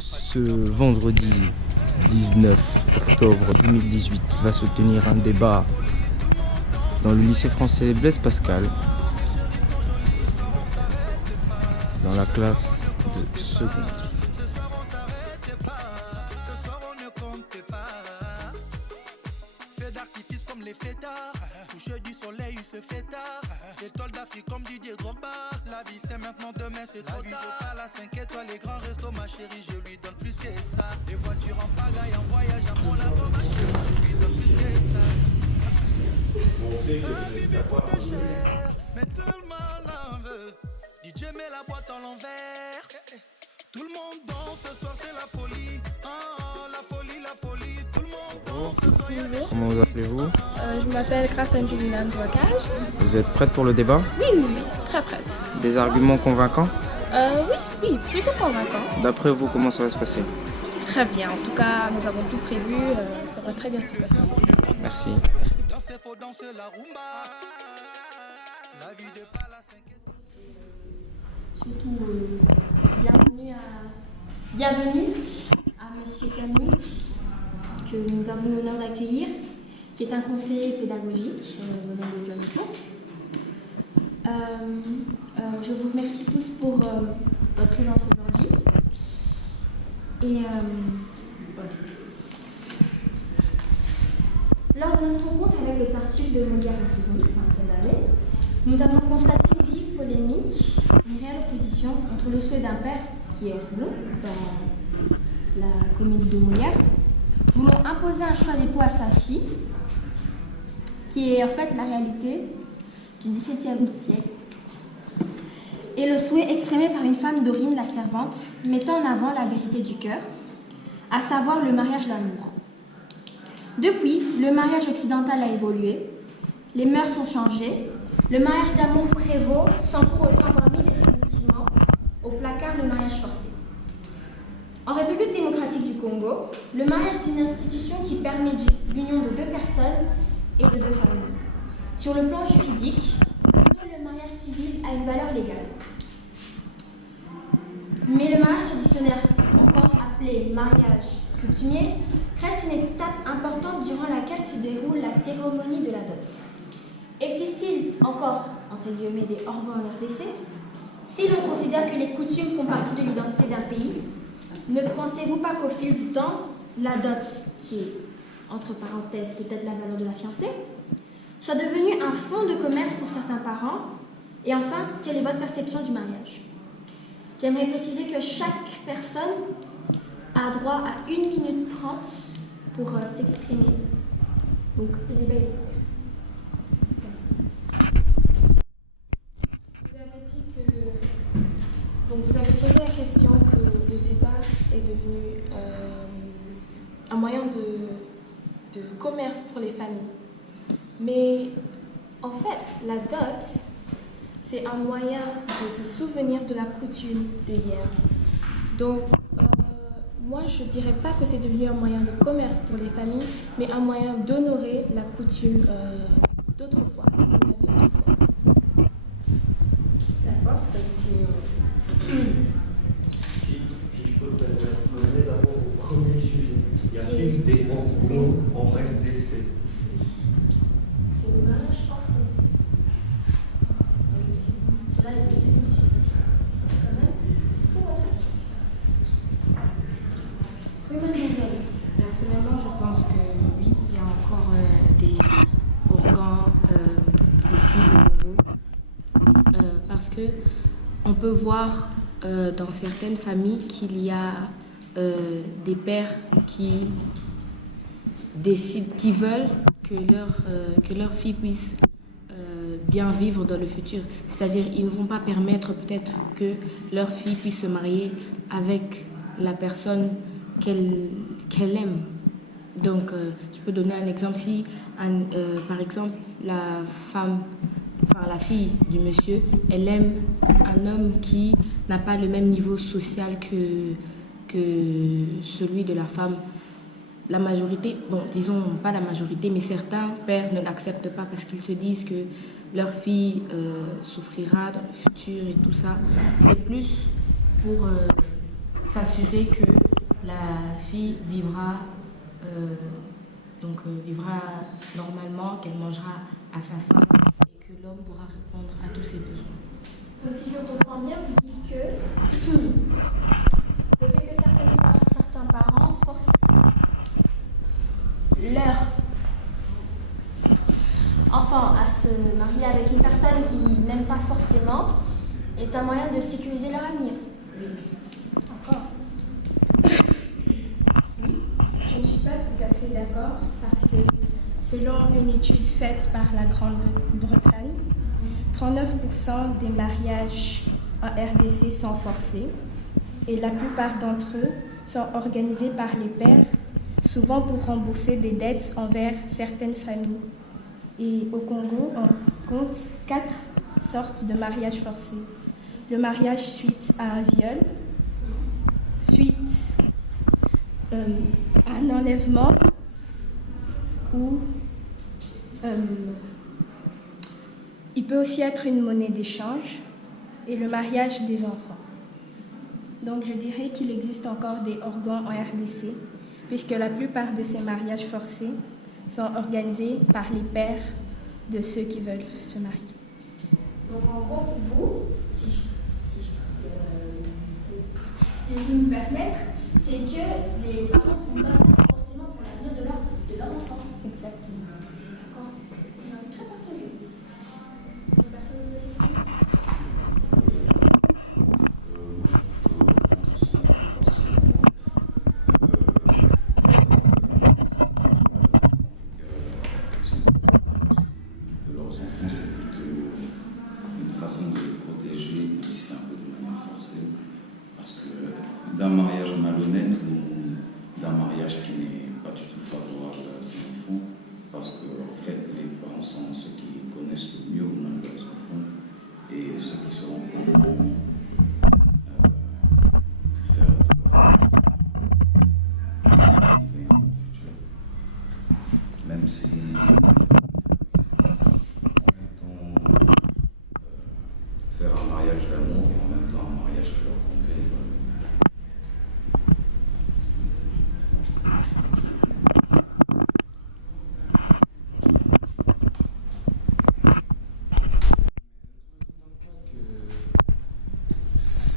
Ce vendredi 19 octobre 2018 va se tenir un débat dans le lycée français Blaise Pascal, dans la classe de seconde. Coucher du soleil, il se fait tard. Étoile d'Afrique comme Didier Drogba. La vie c'est maintenant, demain c'est trop tard. La 5 étoiles, les grands restos, ma chérie, je lui donne plus que ça. Les voitures en pagaille, en voyage à Monaco, ma chérie, je lui donne plus que ça. Mais tout le monde en veut. DJ met la boîte en l'envers. Tout le monde danse, ce soir c'est la folie. Oh, la folie, la folie. Tout le monde danse, ce soir y'a des... Comment vous appelez-vous? Je m'appelle Grace Angelina Ndouakage. Vous êtes prête pour le débat? Oui, très prête. Des arguments convaincants? Oui, plutôt convaincant. D'après vous, comment ça va se passer? Très bien, en tout cas, nous avons tout prévu, ça va très bien se passer. Merci. Danser, faut danser la rumba. La vie de pas la 5 étoiles. Surtout, bienvenue à Monsieur Camus, que nous avons l'honneur d'accueillir, qui est un conseiller pédagogique venant de John Flo. Je vous remercie tous pour votre présence aujourd'hui. Et lors de notre rencontre avec le Tartuffe de Molière en février, cette année, nous avons constaté une vive polémique, une réelle opposition entre le souhait d'un père, qui est orphelin dans la comédie de Molière, voulant imposer un choix d'époux à sa fille, qui est en fait la réalité du XVIIe siècle, et le souhait exprimé par une femme d'Orine, la servante, mettant en avant la vérité du cœur, à savoir le mariage d'amour. Depuis, le mariage occidental a évolué, les mœurs ont changé, le mariage d'amour prévaut sans pour autant avoir mis définitivement au placard le mariage forcé. En République démocratique du Congo, le mariage est une institution qui permet l'union de deux personnes et de deux familles. Sur le plan juridique, seul le mariage civil a une valeur légale. Mais le mariage traditionnel, encore appelé mariage coutumier, reste une étape importante durant laquelle se déroule la cérémonie de la dot. Existe-t-il encore, entre guillemets, des hors-bons en RDC? Si l'on considère que les coutumes font partie de l'identité d'un pays, ne pensez-vous pas qu'au fil du temps, la dot, qui est, entre parenthèses, peut-être la valeur de la fiancée, soit devenue un fonds de commerce pour certains parents? Et enfin, quelle est votre perception du mariage? J'aimerais préciser que chaque personne a droit à 1 minute 30 pour s'exprimer. Donc, le débat est ouvert. Vous avez posé la question que le débat est devenu un moyen de commerce pour les familles. Mais en fait, la dot, c'est un moyen de se souvenir de la coutume de hier. Donc, moi, je ne dirais pas que c'est devenu un moyen de commerce pour les familles, mais un moyen d'honorer la coutume d'autrefois. D'accord. Si je peux revenir d'abord au premier sujet. Y a-t-il des hors-bons en RDC? C'est le mariage forcé. Là, il y a des deuxième sujet. C'est quand même pour votre Oui, mademoiselle. Personnellement, je pense que oui, il y a encore des organes ici au Congo. Parce que on peut voir dans certaines familles qu'il y a des pères qui décident, qui veulent que leur fille puisse bien vivre dans le futur. C'est-à-dire, ils ne vont pas permettre peut-être que leur fille puisse se marier avec la personne qu'elle aime. Donc, je peux donner un exemple. Si, par exemple, la fille du monsieur, elle aime un homme qui n'a pas le même niveau social que celui de la femme. La majorité, bon, disons pas la majorité, mais certains pères ne l'acceptent pas parce qu'ils se disent que leur fille souffrira dans le futur et tout ça. C'est plus pour s'assurer que la fille vivra, vivra normalement, qu'elle mangera à sa faim et que l'homme pourra répondre à tous ses besoins. Donc si je comprends bien, vous dites que le fait que certains parents forcent leur enfant à se marier avec une personne qu'ils n'aiment pas forcément est un moyen de sécuriser leur avenir. Encore. Je ne suis pas tout à fait d'accord parce que selon une étude faite par la Grande-Bretagne, 39% des mariages en RDC sont forcés et la plupart d'entre eux sont organisés par les pères, souvent pour rembourser des dettes envers certaines familles. Et au Congo, on compte 4 sortes de mariages forcés. Le mariage suite à un viol, suite à un enlèvement ou il peut aussi être une monnaie d'échange et le mariage des enfants. Donc je dirais qu'il existe encore des organs en RDC puisque la plupart de ces mariages forcés sont organisés par les pères de ceux qui veulent se marier. Donc en gros, pour vous, si je peux me permettre, c'est que les parents ne font pas ça forcément pour l'avenir de leur enfant. Exactement. D'accord. On a très partagé. Une personne veut s'exprimer? D'un mariage malhonnête ou d'un mariage qui n'est pas du tout favorable à ses enfants, parce que en fait les parents sont ceux qui connaissent le mieux au nom de leurs enfants et ceux qui seront compétents faire de réaliser un bon futur, même si faire un mariage d'amour et en même temps un mariage qui leur convient.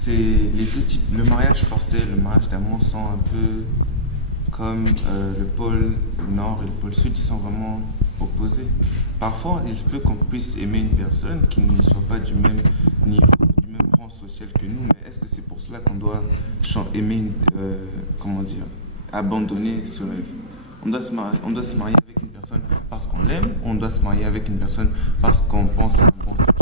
Les deux types, le mariage forcé et le mariage d'amour sont un peu comme le pôle nord et le pôle sud, ils sont vraiment opposés. Parfois, il se peut qu'on puisse aimer une personne qui ne soit pas du même niveau, du même rang social que nous, mais est-ce que c'est pour cela qu'on doit aimer, abandonner ce rêve? On doit se marier avec une personne parce qu'on l'aime, on doit se marier avec une personne parce qu'on pense à un bon futur.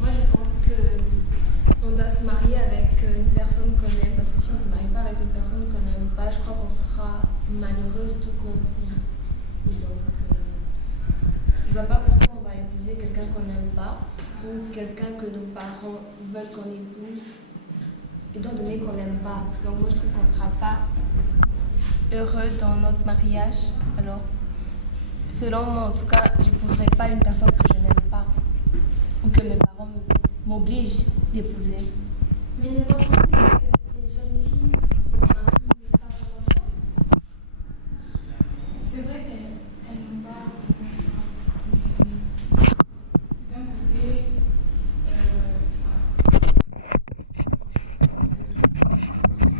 Moi, je pense qu'on doit se marier avec une personne qu'on aime, parce que si on ne se marie pas avec une personne qu'on n'aime pas, je crois qu'on sera malheureuse toute notre vie. Et donc, je ne vois pas pourquoi on va épouser quelqu'un qu'on n'aime pas ou quelqu'un que nos parents veulent qu'on épouse, étant donné qu'on n'aime pas. Donc, moi, je trouve qu'on ne sera pas heureux dans notre mariage. Alors, selon moi, en tout cas, je n'épouserai pas une personne que je n'aime pas ou que mes parents m'obligent d'épouser. Mais ne pensez-vous que ces jeunes filles ont un peu de potentiel? C'est vrai qu'elles n'ont pas le choix. D'un côté, parce que je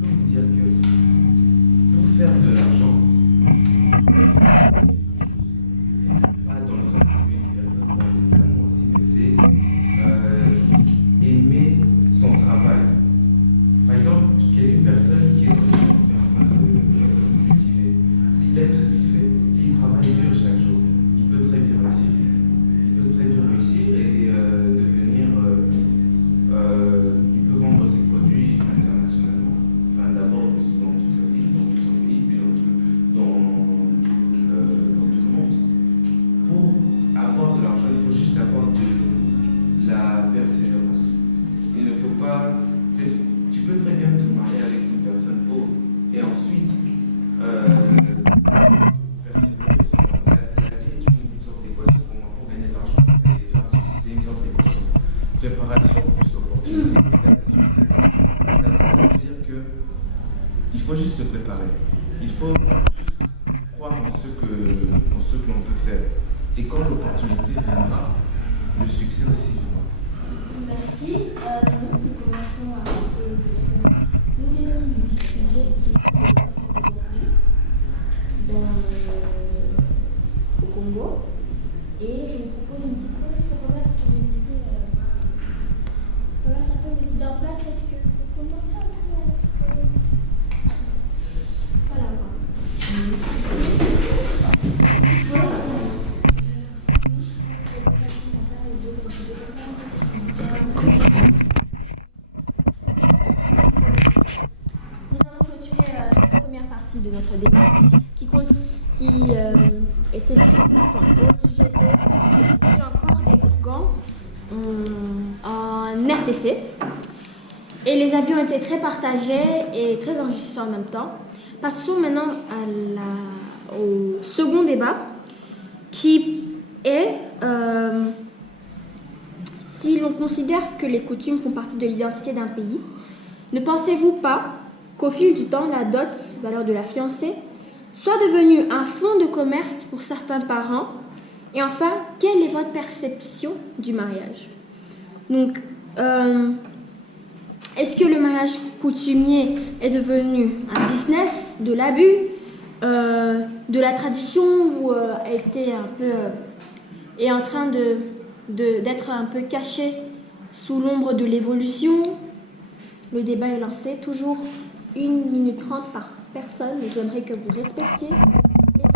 peux vous dire que pour faire de l'argent, pas dans le sens où une personne pense vraiment aussi, mais c'est aimer son travail. Par exemple, il y a une personne qui est en train de cultiver. S'il aime ce qu'il fait, s'il travaille dur chaque jour, il peut très bien réussir. Il peut très bien réussir et devenir. Il peut vendre ses produits internationalement. Enfin, d'abord dans son pays, puis dans tout le monde. Pour avoir de l'argent, il faut juste avoir de la persévérance. Il ne faut pas. Tu peux très bien te marier avec une personne pauvre et ensuite persévérer. La vie est une sorte d'équation pour moi pour gagner de l'argent et faire un succès. C'est une préparation plus opportunité égale succès. Ça veut dire que il faut juste se préparer. Il faut juste croire en ce que l'on peut faire. Et quand l'opportunité viendra, le succès aussi viendra. Merci. Nous commençons avec le petit peu. Nous irons du sujet qui est aujourd'hui au Congo. Et je vous propose une petite pause pour remettre la pause décidée en place parce que vous commencez un peu à être. Voilà quoi. De notre débat qui était dont le sujet était existe-t-il encore des Bourgans en RDC, et les avis ont été très partagés et très enrichissants en même temps. Passons maintenant au second débat qui est si l'on considère que les coutumes font partie de l'identité d'un pays, ne pensez-vous pas qu'au fil du temps, la dot, valeur de la fiancée, soit devenue un fonds de commerce pour certains parents? Et enfin, quelle est votre perception du mariage? Donc, est-ce que le mariage coutumier est devenu un business, de l'abus, de la tradition, ou est en train d'être un peu caché sous l'ombre de l'évolution? Le débat est lancé, toujours 1 minute 30 par personne, et j'aimerais que vous respectiez les temps.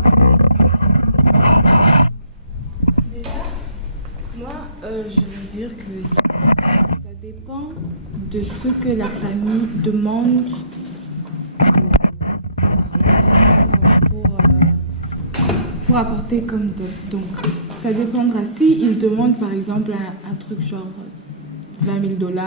Déjà, moi, je veux dire que ça dépend de ce que la famille demande pour apporter comme dot. Donc, ça dépendra. Si ils demandent, par exemple, un truc genre 20 000 $,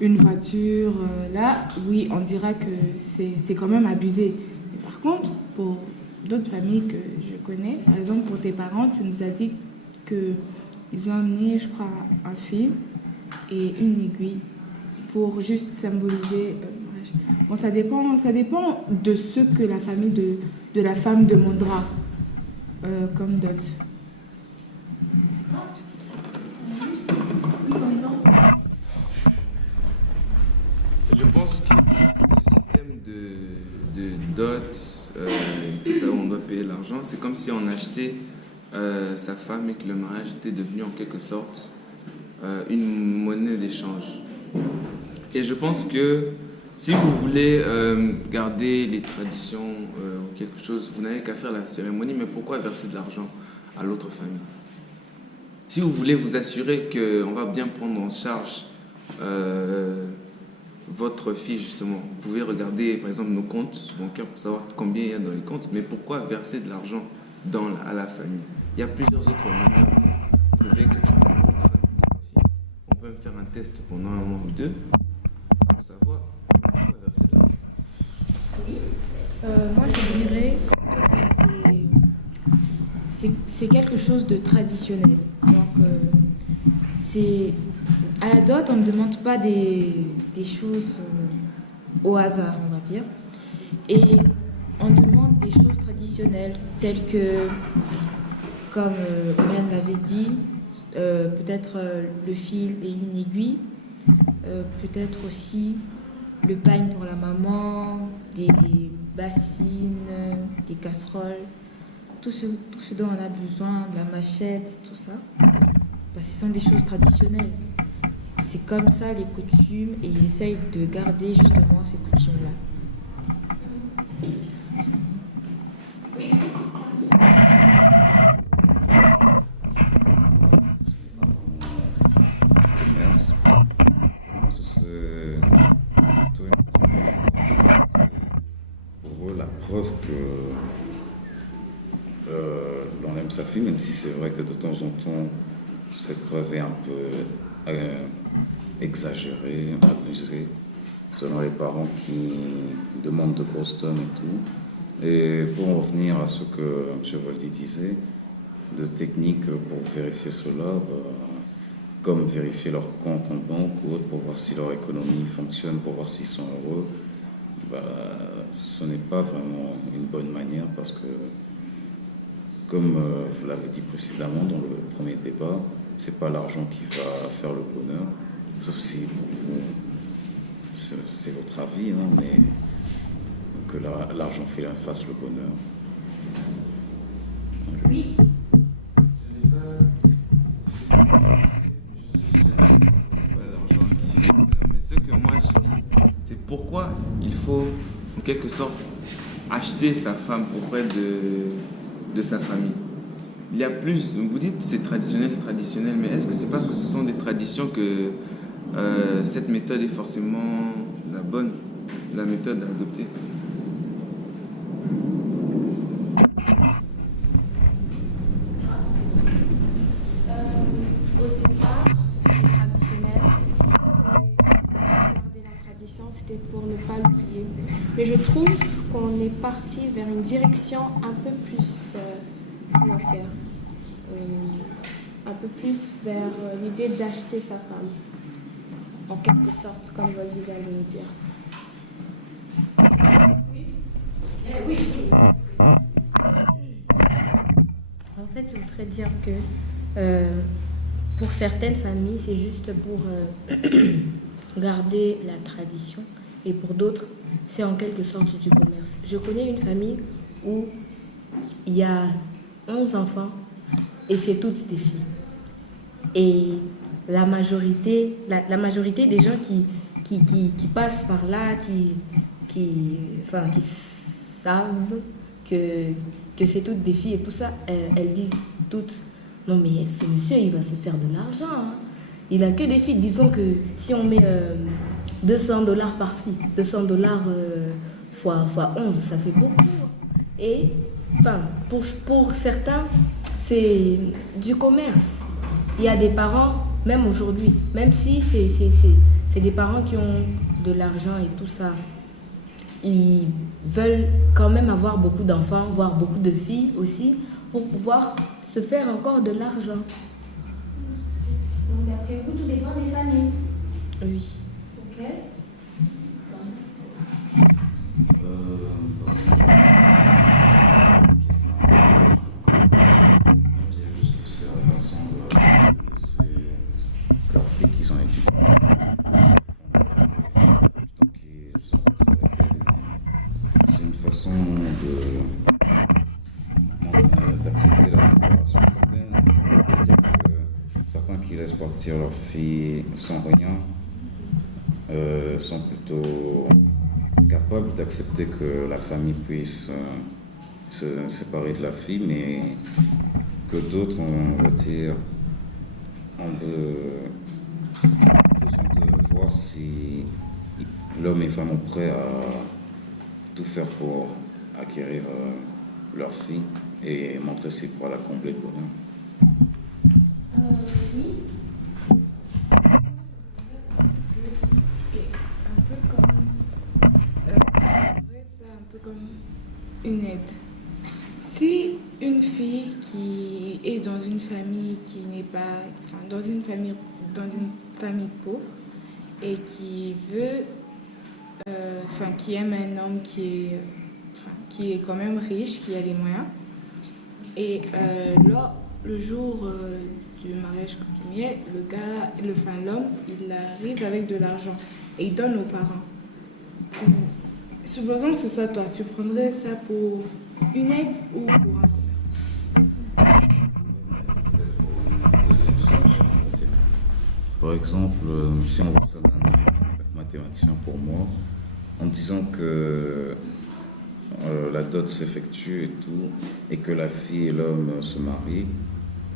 une voiture, là, oui, on dira que c'est quand même abusé. Mais par contre, pour d'autres familles que je connais, par exemple, pour tes parents, tu nous as dit qu'ils ont amené, je crois, un fil et une aiguille pour juste symboliser le mariage. Bon, ça dépend de ce que la famille de la femme demandera comme dot. Je pense que ce système de dot, tout ça, où on doit payer l'argent, c'est comme si on achetait sa femme et que le mariage était devenu en quelque sorte une monnaie d'échange. Et je pense que si vous voulez garder les traditions ou quelque chose, vous n'avez qu'à faire la cérémonie, mais pourquoi verser de l'argent à l'autre famille? Si vous voulez vous assurer qu'on va bien prendre en charge votre fille, justement, vous pouvez regarder par exemple nos comptes bancaires pour savoir combien il y a dans les comptes, mais pourquoi verser de l'argent à la famille? Il y a plusieurs autres manières de prouver que tu peux prendre soin de ta fille. On peut même faire un test pendant 1 mois ou 2 pour savoir pourquoi verser de l'argent. Moi, je dirais que c'est quelque chose de traditionnel. Donc, à la dot, on ne demande pas des choses au hasard, on va dire. Et on demande des choses traditionnelles, telles que, comme Oriane l'avait dit, peut-être le fil et une aiguille, peut-être aussi le pagne pour la maman, des bassines, des casseroles, tout ce dont on a besoin, de la machette, tout ça. Parce que ce sont des choses traditionnelles. C'est comme ça les coutumes, et ils essayent de garder justement ces coutumes-là. Merci. Moi, ce serait plutôt pour eux la preuve que l'on aime sa fille, même si c'est vrai que de temps en temps, cette preuve est un peu exagérée, abusée, selon les parents qui demandent de grosses sommes et tout. Et pour en revenir à ce que M. Voldy disait, de techniques pour vérifier cela, comme vérifier leur compte en banque ou autre pour voir si leur économie fonctionne, pour voir s'ils sont heureux, ce n'est pas vraiment une bonne manière parce que, comme vous l'avez dit précédemment dans le premier débat, c'est pas l'argent qui va faire le bonheur, sauf si c'est votre avis, hein, mais que l'argent fasse le bonheur. Oui. Mais ce que moi je dis, c'est pourquoi il faut en quelque sorte acheter sa femme auprès de sa famille. Il y a plus, vous dites c'est traditionnel, mais est-ce que c'est parce que ce sont des traditions que cette méthode est forcément la méthode à adopter? Au départ, c'était traditionnel. Garder la tradition, c'était pour ne pas l'oublier. Mais je trouve qu'on est parti vers une direction un peu plus financière. Un peu plus vers l'idée d'acheter sa femme. En quelque sorte, comme Voldy vient de le dire. Oui. En fait, je voudrais dire que pour certaines familles, c'est juste pour garder la tradition. Et pour d'autres, c'est en quelque sorte du commerce. Je connais une famille où il y a 11 enfants et c'est toutes des filles. Et la majorité des gens qui passent par là, qui savent que c'est toutes des filles et tout ça, elles disent toutes, non mais ce monsieur il va se faire de l'argent, hein. Il a que des filles. Disons que si on met $200 par fille, $200 fois 11, ça fait beaucoup. Et enfin, pour certains, c'est du commerce. Il y a des parents, même aujourd'hui, même si c'est des parents qui ont de l'argent et tout ça, ils veulent quand même avoir beaucoup d'enfants, voire beaucoup de filles aussi, pour pouvoir se faire encore de l'argent. Donc d'après vous, tout dépend des familles. Oui. Ok. Leurs filles qui sont éduquées. C'est une façon d'accepter la séparation. Certains qui laissent partir leurs filles sans rien sont plutôt capables d'accepter que la famille puisse se séparer de la fille, mais que d'autres, on va dire, ont besoin de voir si l'homme et femme sont prêts à tout faire pour acquérir leur fille et montrer ses bras la combler de bonheur. Oui. C'est un peu comme une aide. Si une fille qui est dans une famille qui n'est pas, enfin, dans une famille pauvre et qui veut, qui aime un homme qui est quand même riche, qui a les moyens, et là, le jour du mariage coutumier, l'homme, il arrive avec de l'argent et il donne aux parents. Supposons que ce soit toi, tu prendrais ça pour une aide ou pour un commerce? Deuxième solution, par exemple, si on voit ça d'un mathématicien pour moi, en disant que la dot s'effectue et tout, et que la fille et l'homme se marient,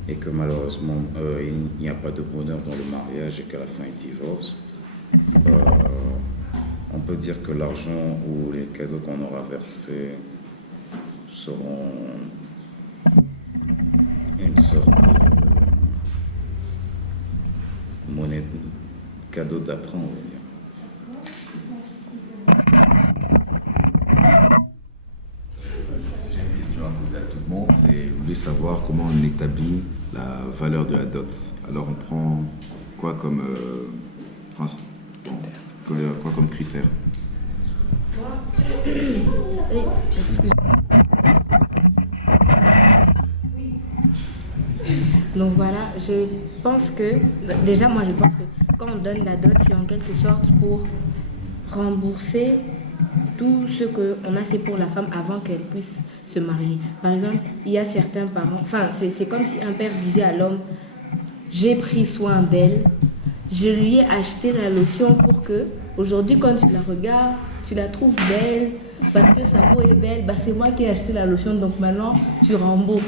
et que malheureusement il n'y a pas de bonheur dans le mariage et qu'à la fin ils divorcent, on peut dire que l'argent ou les cadeaux qu'on aura versés seront une sorte de monnaie, cadeau d'apprend, on va dire. J'ai une question à poser à tout le monde, c'est vous voulez savoir comment on établit la valeur de la dot. Alors on prend quoi comme, quoi comme critère? Donc voilà, je pense que, déjà moi je pense que quand on donne la dot, c'est en quelque sorte pour rembourser tout ce qu'on a fait pour la femme avant qu'elle puisse se marier. Par exemple, il y a certains parents, enfin c'est comme si un père disait à l'homme, j'ai pris soin d'elle, je lui ai acheté la lotion pour que aujourd'hui quand tu la regardes, tu la trouves belle, parce que sa peau est belle, bah c'est moi qui ai acheté la lotion, donc maintenant tu rembourses.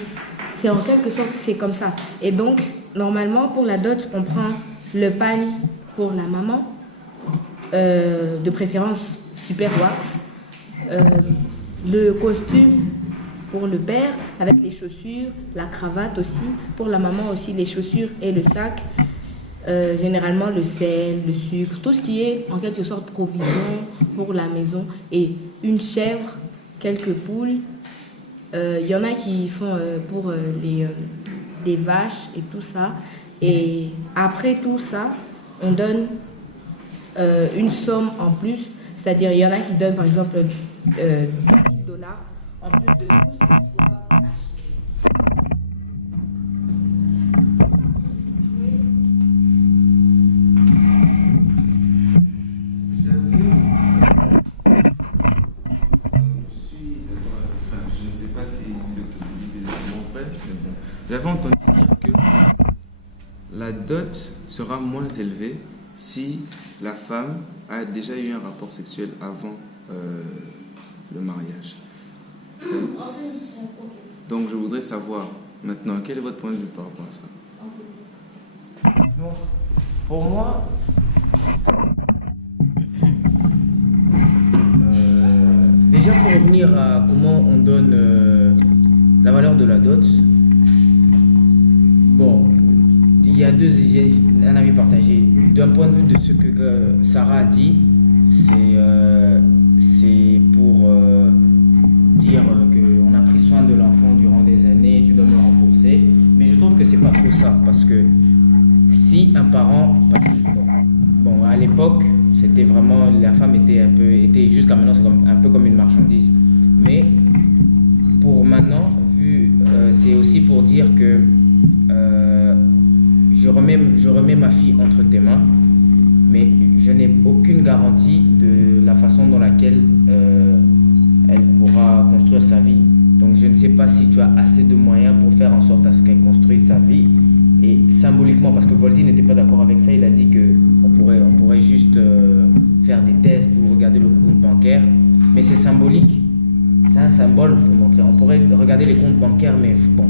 C'est en quelque sorte, c'est comme ça. Et donc, normalement, pour la dot, on prend le pagne pour la maman, de préférence super wax, le costume pour le père, avec les chaussures, la cravate aussi, pour la maman aussi, les chaussures et le sac, généralement le sel, le sucre, tout ce qui est en quelque sorte provision pour la maison, et une chèvre, quelques poules. Il y en a qui font pour les vaches et tout ça. Et après tout ça, on donne une somme en plus. C'est-à-dire, il y en a qui donnent par exemple $2 000 en plus de tout ce qu'on doit acheter. J'avais entendu dire que la dot sera moins élevée si la femme a déjà eu un rapport sexuel avant le mariage. Donc je voudrais savoir maintenant, quel est votre point de vue par rapport à ça? Donc, pour moi, déjà pour revenir à comment on donne la valeur de la dot, bon, il y a un avis partagé. D'un point de vue de ce que Sarah a dit, c'est pour dire qu'on a pris soin de l'enfant durant des années, tu dois me rembourser. Mais je trouve que c'est pas trop ça, parce que si un parent, bon, à l'époque, c'était vraiment, la femme était jusqu'à maintenant, c'est un peu comme une marchandise. Mais pour maintenant, c'est aussi pour dire que je remets ma fille entre tes mains, mais je n'ai aucune garantie de la façon dans laquelle elle pourra construire sa vie. Donc je ne sais pas si tu as assez de moyens pour faire en sorte à ce qu'elle construise sa vie. Et symboliquement, parce que Voldy n'était pas d'accord avec ça, il a dit qu'on pourrait juste faire des tests ou regarder le compte bancaire, mais c'est symbolique. C'est un symbole pour montrer. On pourrait regarder les comptes bancaires, mais bon,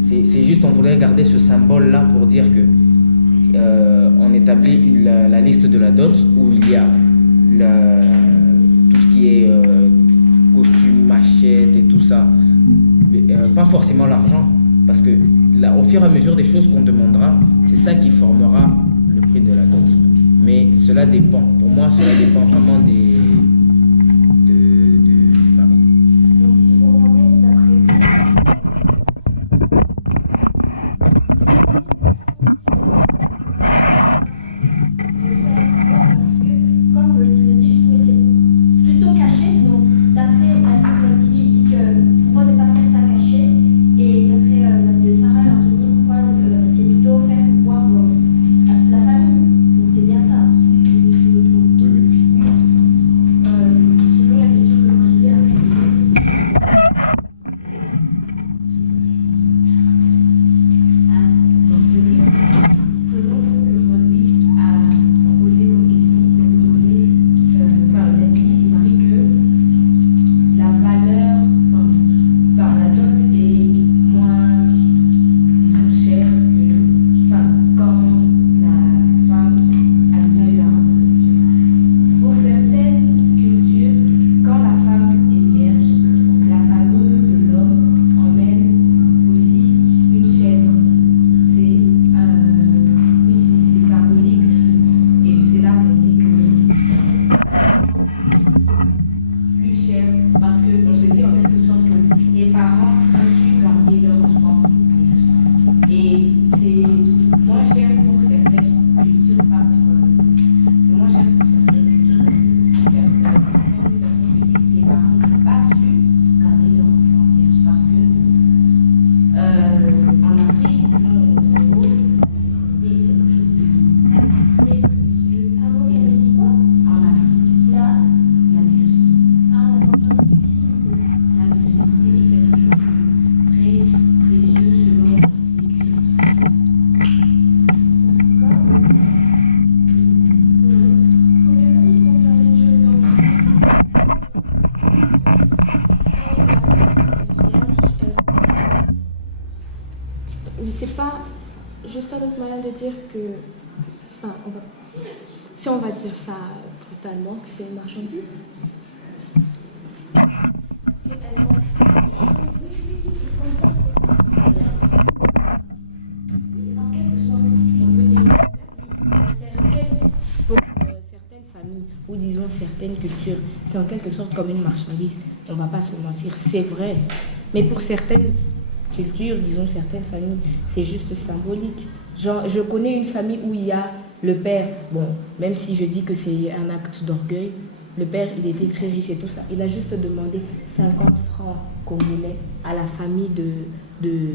c'est juste, on voudrait garder ce symbole-là pour dire que on établit la liste de la dot où il y a tout ce qui est costume, machette et tout ça. Pas forcément l'argent, parce que au fur et à mesure des choses qu'on demandera, c'est ça qui formera le prix de la dot. Mais cela dépend. Pour moi, cela dépend vraiment du mari. Donc, si vous revenez, c'est après parce que, comme vous le dites, je trouve que c'est plutôt caché. Donc, d'après la TV, il dit que pourquoi ne pas faire ça caché. Et d'après de Sarah et Anthony, pourquoi c'est plutôt faire voir la famille. Donc, c'est bien ça. Oui, pour moi, c'est ça. juste un autre moyen de dire que, enfin, si on va dire ça brutalement, que c'est une marchandise. Si elle manque quelque chose, en quelque sorte, on peut développer. Pour certaines familles ou disons certaines cultures, c'est en quelque sorte comme une marchandise. On ne va pas se mentir, c'est vrai. Mais pour certaines cultures, disons certaines familles, c'est juste symbolique. Genre, je connais une famille où il y a le père, bon, même si je dis que c'est un acte d'orgueil, le père, il était très riche et tout ça. Il a juste demandé 50 francs congolais à la famille de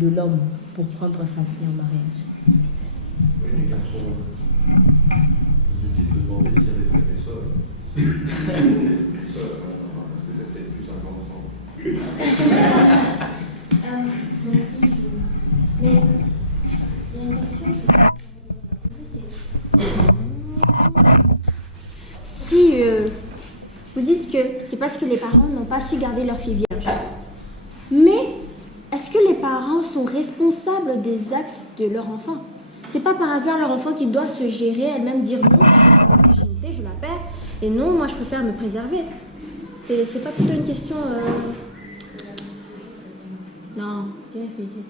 l'homme pour prendre sa fille en mariage. Oui, les garçons, inutile de demander si elle est frères et sœurs. Les sœurs, parce que c'est peut-être plus important. Moi aussi, mais il y a une question que je voulais poser. Si vous dites que c'est parce que les parents n'ont pas su garder leur fille vierge, mais est-ce que les parents sont responsables des actes de leur enfant? C'est pas par hasard leur enfant qui doit se gérer, elle-même dire non, ma virginité, je la perds, et non, moi je préfère me préserver. C'est pas plutôt une question. Non, j'ai réfléchi.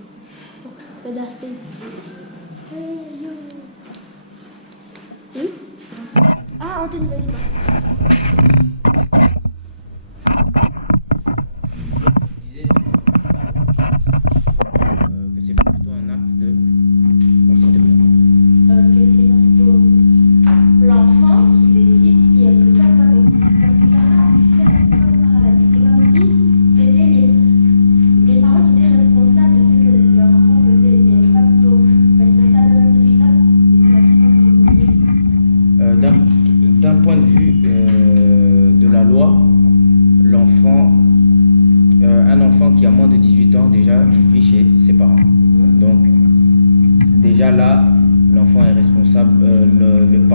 Pedasté. Oui? Ah, Anthony, vas-y, pas. Que c'est plutôt un acte de... Que c'est plutôt l'enfant qui décide si elle peut faire pas comme. Parce que Sarah, comme Sarah l'a dit, c'est comme si c'était les parents qui étaient responsables de ce que leur enfant faisait, mais pas plutôt responsables de ses actes. Et c'est la question que j'ai posée. D'un point de vue de la loi, un enfant qui a moins de 18 ans, déjà, il vit chez ses parents. Donc, déjà là, l'enfant est responsable,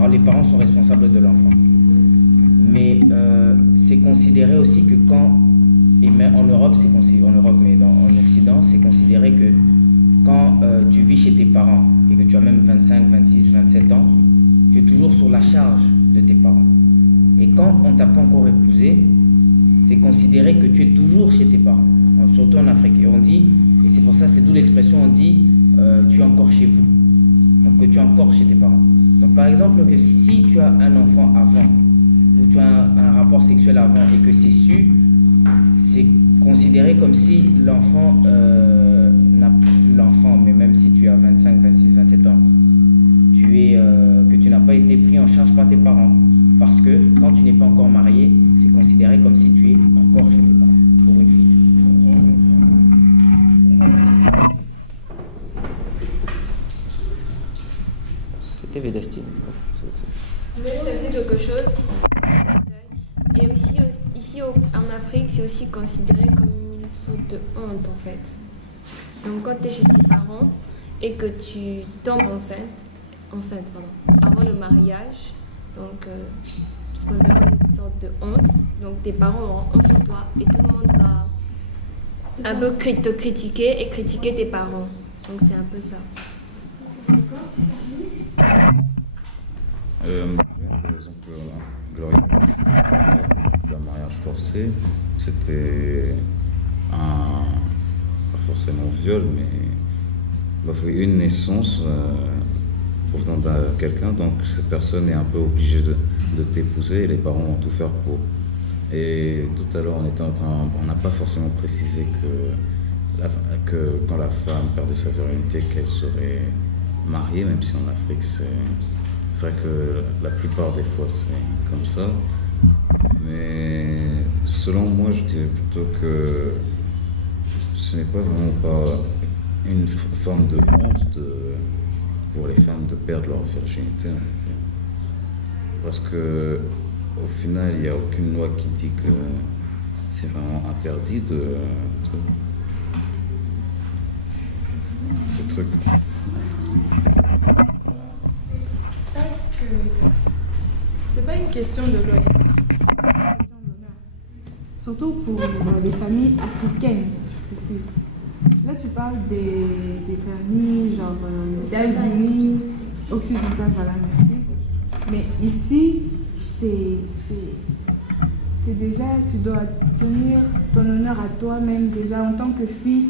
les parents sont responsables de l'enfant. Mais c'est considéré aussi que quand, et même en Europe, mais en Occident, c'est considéré que quand tu vis chez tes parents et que tu as même 25, 26, 27 ans, tu es toujours sur la charge de tes parents. Et quand on ne t'a pas encore épousé, c'est considéré que tu es toujours chez tes parents, surtout en Afrique. Et on dit, et c'est pour ça, c'est d'où l'expression, on dit tu es encore chez vous. Donc que tu es encore chez tes parents. Donc par exemple, que si tu as un enfant avant, ou tu as un rapport sexuel avant et que c'est su, c'est considéré comme si l'enfant, mais même si tu as 25, 26, 27 ans, que tu n'as pas été pris en charge par tes parents. Parce que quand tu n'es pas encore marié, c'est considéré comme si tu es encore chez tes parents, pour une fille. C'était Védastine. Je veux ajouter quelque chose. Et aussi, ici en Afrique, c'est aussi considéré comme une sorte de honte en fait. Donc quand tu es chez tes parents et que tu tombes enceinte, avant le mariage, donc c'est considéré comme une sorte de honte. Donc tes parents auront honte de toi et tout le monde va un peu te critiquer et critiquer tes parents. Donc c'est un peu ça. Par exemple, Gloria, le mariage forcé, c'était pas forcément viol, mais une naissance provenant de quelqu'un, donc cette personne est un peu obligée de t'épouser et les parents vont tout faire pour. Et tout à l'heure, on n'a pas forcément précisé que quand la femme perdait sa virilité, qu'elle serait mariée, même si en Afrique c'est vrai que la plupart des fois c'est comme ça. Mais selon moi, je dirais plutôt que ce n'est pas vraiment pas une forme de honte pour les femmes de perdre leur virginité. Parce que au final, il n'y a aucune loi qui dit que c'est vraiment interdit de trucs. C'est pas une question de loi, c'est une question d'honneur. Surtout pour les familles africaines, je précise. là tu parles des familles, genre États-Unis, occidentales, voilà, merci. Mais ici, c'est déjà, tu dois tenir ton honneur à toi-même déjà en tant que fille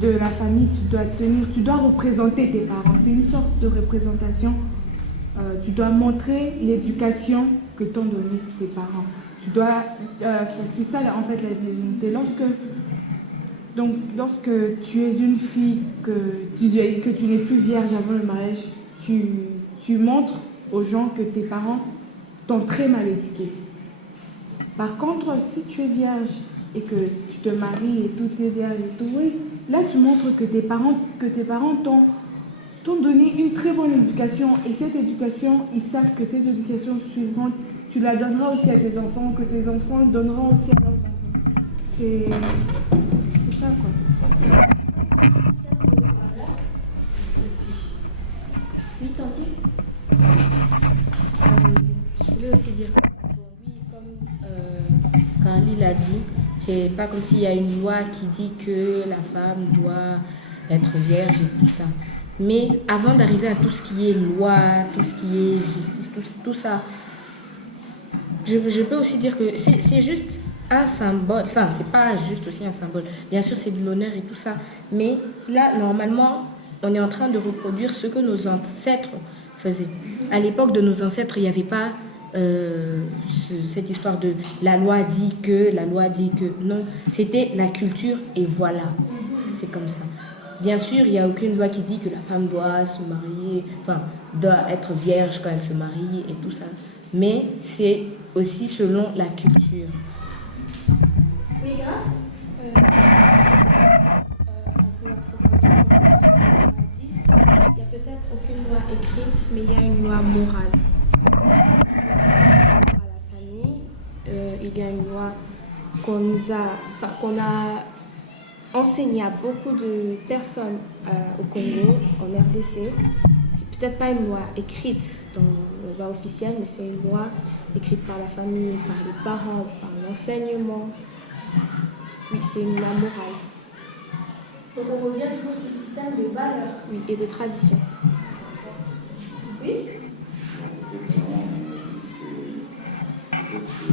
de la famille, tu dois représenter tes parents. C'est une sorte de représentation. Tu dois montrer l'éducation que t'ont donné tes parents. Tu dois, c'est ça en fait la virginité. Lorsque tu es une fille, que tu n'es plus vierge avant le mariage, tu montres aux gens que tes parents t'ont très mal éduqué. Par contre, si tu es vierge et que tu te maries et tout est vierge et tout, oui, là tu montres que tes parents t'ont donné une très bonne éducation, et cette éducation, ils savent que cette éducation suivante, tu la donneras aussi à tes enfants, que tes enfants donneront aussi à leurs enfants. C'est ça quoi. Oui, Tanti. Je voulais aussi dire, oui, comme Carly l'a dit, c'est pas comme s'il y a une loi qui dit que la femme doit être vierge et tout ça. Mais avant d'arriver à tout ce qui est loi, tout ce qui est justice, tout ça, je peux aussi dire que c'est juste un symbole. Enfin, c'est pas juste aussi un symbole. Bien sûr, c'est de l'honneur et tout ça. Mais là, normalement, on est en train de reproduire ce que nos ancêtres faisaient. À l'époque de nos ancêtres, il n'y avait pas cette histoire de la loi dit que. Non, c'était la culture et voilà. C'est comme ça. Bien sûr, il n'y a aucune loi qui dit que la femme doit se marier, enfin, doit être vierge quand elle se marie et tout ça. Mais c'est aussi selon la culture. Oui, Grâce. Il n'y a peut-être aucune loi écrite, mais il y a une loi morale. À la famille, il y a une loi qu'on a enseignée à beaucoup de personnes au Congo, en RDC. C'est peut-être pas une loi écrite dans la loi officielle, mais c'est une loi écrite par la famille, par les parents, par l'enseignement. Oui, c'est une loi morale. Donc on revient toujours sur le système de valeurs. Oui, et de tradition. Oui. Effectivement, c'est peut-être que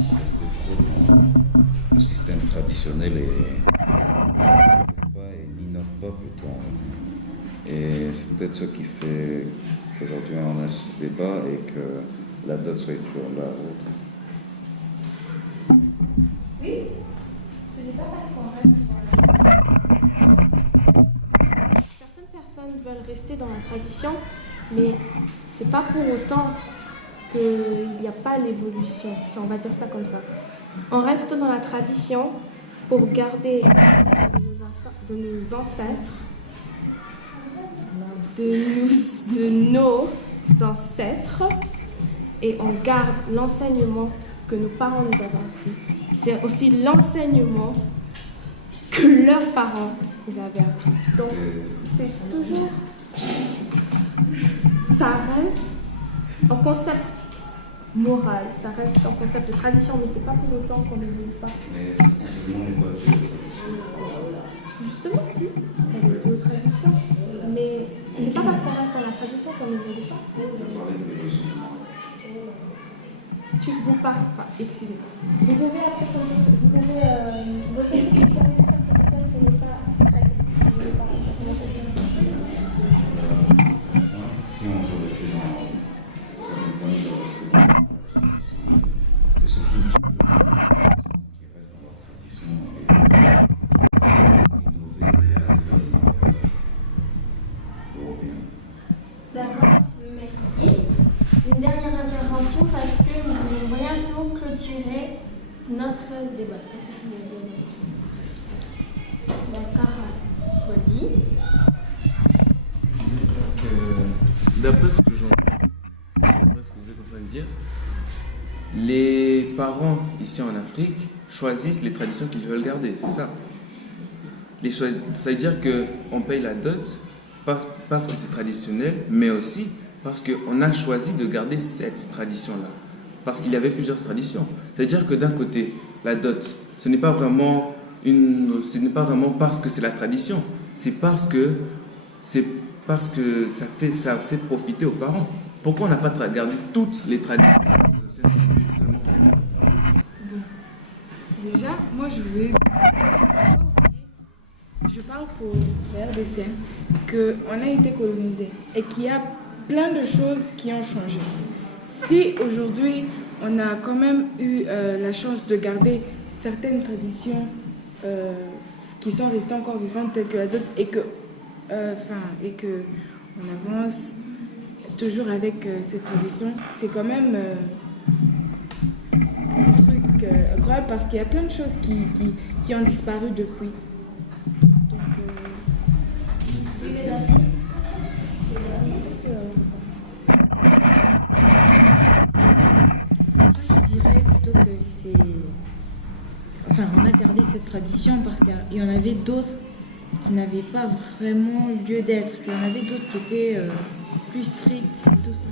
si resté trop dans le système traditionnel et n'innove pas plutôt. Et c'est peut-être ce qui fait qu'aujourd'hui on a ce débat et que la dot soit toujours là. Oui, ce n'est pas parce qu'on reste dans la tradition. Certaines personnes veulent rester dans la tradition, mais c'est pas pour autant qu'il n'y a pas l'évolution, si on va dire ça comme ça. On reste dans la tradition pour garder de nos ancêtres, de nos ancêtres, et on garde l'enseignement que nos parents nous avaient appris. C'est aussi l'enseignement que leurs parents nous avaient appris. Donc, c'est toujours... Ça reste un concept moral, ça reste un concept de tradition, mais c'est pas pour autant qu'on n'évolue pas. Mais cet enseignement n'est pas dû Justement, si, elle est de tradition. Mais ce n'est pas parce qu'on reste dans la tradition qu'on n'évolue pas. Tu ne peux pas, excusez-moi. Vous pouvez voter cette question parce que peut-être qu'elle n'est pas prête. Si on veut rester dans certaines familles, on doit rester dans la tradition. C'est surtout qui reste dans leur tradition et innover et aller européen. D'accord, merci. Une dernière intervention parce que nous allons bientôt clôturer notre débat. Qu'est-ce que tu veux dire? D'accord, Wadi. D'après ce que vous êtes en train de dire, les parents ici en Afrique choisissent les traditions qu'ils veulent garder, c'est ça. Ça veut dire qu'on paye la dot parce que c'est traditionnel, mais aussi parce qu'on a choisi de garder cette tradition-là. Parce qu'il y avait plusieurs traditions. C'est-à-dire que d'un côté, la dot, Ce n'est pas vraiment parce que c'est la tradition, c'est parce que ça fait profiter aux parents. Pourquoi on n'a pas gardé toutes les traditions? Déjà, moi je parle pour la RDC, qu'on a été colonisé et qu'il y a plein de choses qui ont changé. Si aujourd'hui on a quand même eu la chance de garder certaines traditions qui sont restées encore vivantes telles que la dot et que on avance toujours avec cette tradition, c'est quand même un truc incroyable parce qu'il y a plein de choses qui ont disparu depuis. Donc, je dirais plutôt que c'est... Enfin, on a gardé cette tradition parce qu'il y en avait d'autres qui n'avaient pas vraiment lieu d'être. Il y en avait d'autres qui étaient plus strictes et tout ça.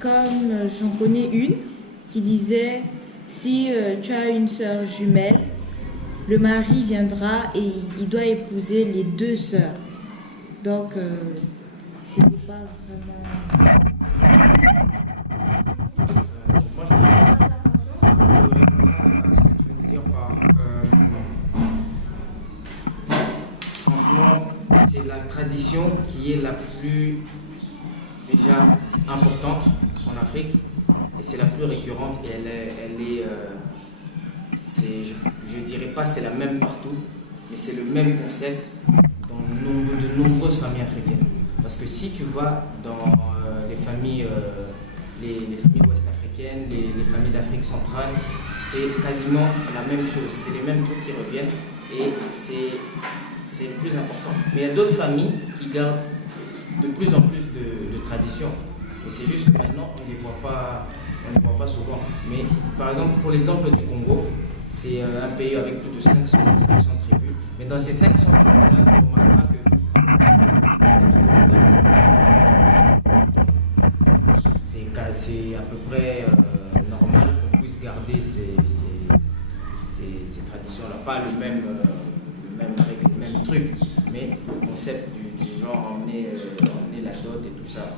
Comme j'en connais une qui disait, si tu as une sœur jumelle, le mari viendra et il doit épouser les deux sœurs. Donc, c'était pas vraiment... Moi, je dirais à ce que tu viens de dire franchement, c'est la tradition qui est la plus déjà importante en Afrique et c'est la plus récurrente et je dirais pas c'est la même partout, mais c'est le même concept dans de nombreuses familles africaines. Parce que si tu vas dans les familles ouest-africaines, les familles d'Afrique centrale, c'est quasiment la même chose, c'est les mêmes trucs qui reviennent et c'est le plus important. Mais il y a d'autres familles qui gardent de plus en plus de traditions. Et c'est juste que maintenant, on ne les voit pas souvent. Mais par exemple, pour l'exemple du Congo, c'est un pays avec plus de 500 tribus. Mais dans ces 500 tribus-là, on remarquera que c'est à peu près normal qu'on puisse garder ces traditions-là. Pas le même avec les mêmes trucs, mais le concept du genre emmener la dot et tout ça,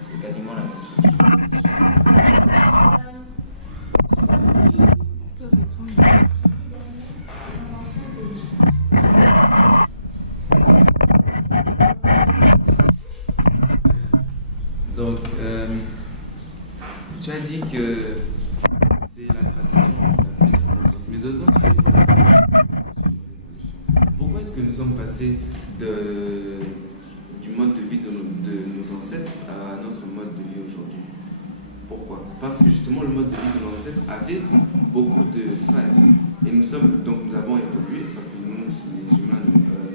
c'est quasiment la même chose. Donc, tu as dit que c'est la tradition la plus importante, mais d'autres pour la révolution. Pourquoi est-ce que nous sommes passés du mode de vie de nos ancêtres à notre mode de vie aujourd'hui? Pourquoi? Parce que justement le mode de vie de nos ancêtres avait beaucoup de failles. Et nous avons évolué, parce que nous, les humains,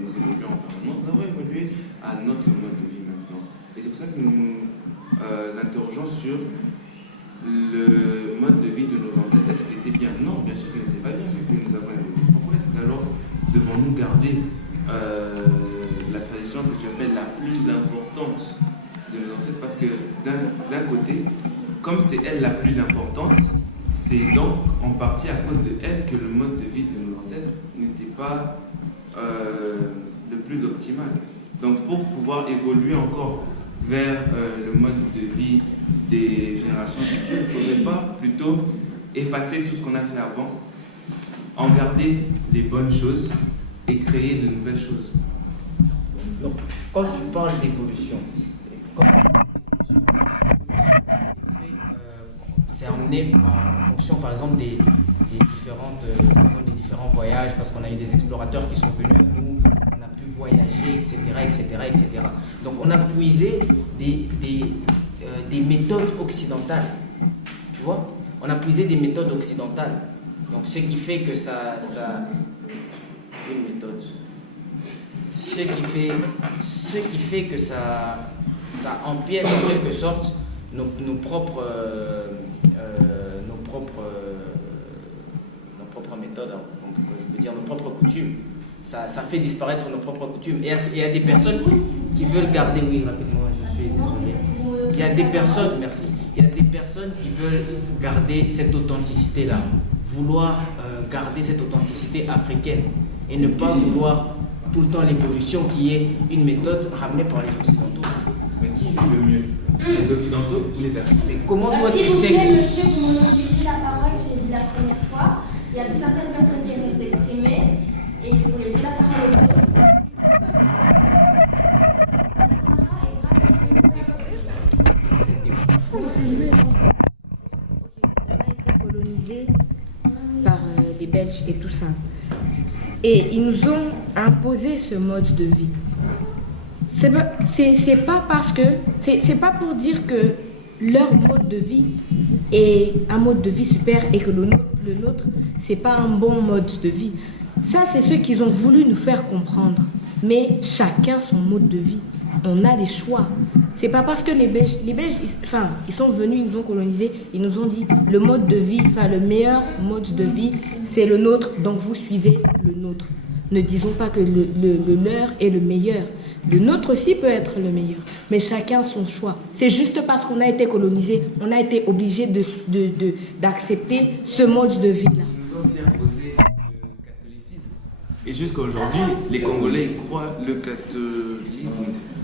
nous évoluons en permanence, nous avons évolué à notre mode de vie maintenant. Et c'est pour ça que nous nous interrogeons sur le mode de vie de nos ancêtres. Est-ce qu'il était bien? Non, bien sûr qu'il n'était pas bien, vu que nous avons évolué. Pourquoi est-ce qu'alors devons-nous garder la tradition que tu appelles la plus importante de nos ancêtres? Parce que d'un côté, comme c'est elle la plus importante, c'est donc en partie à cause de elle que le mode de vie de nos ancêtres n'était pas le plus optimal. Donc pour pouvoir évoluer encore vers le mode de vie des générations futures, il ne faudrait pas plutôt effacer tout ce qu'on a fait avant, en garder les bonnes choses et créer de nouvelles choses. Donc, quand tu parles d'évolution, c'est emmené en fonction, par exemple, des différents voyages, parce qu'on a eu des explorateurs qui sont venus à nous, on a pu voyager, etc. Donc, on a puisé des méthodes occidentales, tu vois. On a puisé des méthodes occidentales. Donc, ce qui fait que ça une méthode. Ce qui fait que ça empiète en quelque sorte nos propres méthodes, je veux dire nos propres coutumes. Ça fait disparaître nos propres coutumes. Et il y a des personnes qui veulent garder, oui, rapidement, je suis désolé. Il y a des personnes, merci. Il y a des personnes qui veulent garder cette authenticité-là, vouloir garder cette authenticité africaine et ne pas vouloir tout le temps l'évolution qui est une méthode ramenée par les Occidentaux. Mais qui vit le mieux? Les Occidentaux ou les Africains? Mais comment toi tu S'il vous sais plaît, que... monsieur, vous monopolisez la parole, je l'ai dit la première fois. Il y a certaines personnes qui aimeraient s'exprimer et il faut laisser la parole aux autres. On a été colonisé par les Belges et tout ça. Et ils nous ont imposé ce mode de vie. C'est pas parce que... C'est pas pour dire que leur mode de vie est un mode de vie super et que le nôtre, c'est pas un bon mode de vie. Ça, c'est ce qu'ils ont voulu nous faire comprendre. Mais chacun son mode de vie. On a des choix. C'est pas parce que les Belges ils sont venus, ils nous ont colonisés, ils nous ont dit le mode de vie, le meilleur mode de vie, c'est le nôtre, donc vous suivez le nôtre. Ne disons pas que le leur est le meilleur. Le nôtre aussi peut être le meilleur, mais chacun son choix. C'est juste parce qu'on a été colonisé, on a été obligé d'accepter ce mode de vie-là. Ils nous ont aussi imposé le catholicisme. Et jusqu'à aujourd'hui, les Congolais ils croient le catholicisme.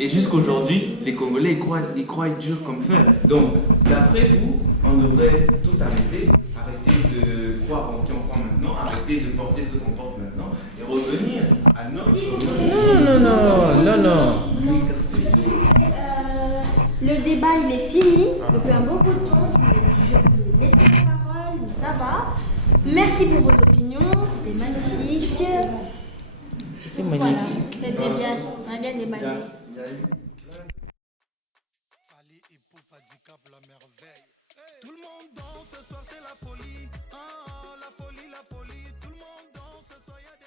Et jusqu'à aujourd'hui, les Congolais ils croient dur comme fer. Donc, d'après vous, on devrait tout arrêter de croire en qui on croit maintenant, arrêter de porter ce qu'on porte maintenant et revenir à notre... Non. Le débat, il est fini. Depuis un bon bout de temps, je vous ai laissé la parole, mais ça va. Merci pour vos opinions, c'était magnifique. C'était magnifique. Voilà, c'était bien, on a bien débattu. Tout le monde danse, ce soir c'est la folie. Ah, la folie, tout le monde danse, ce soir y a des...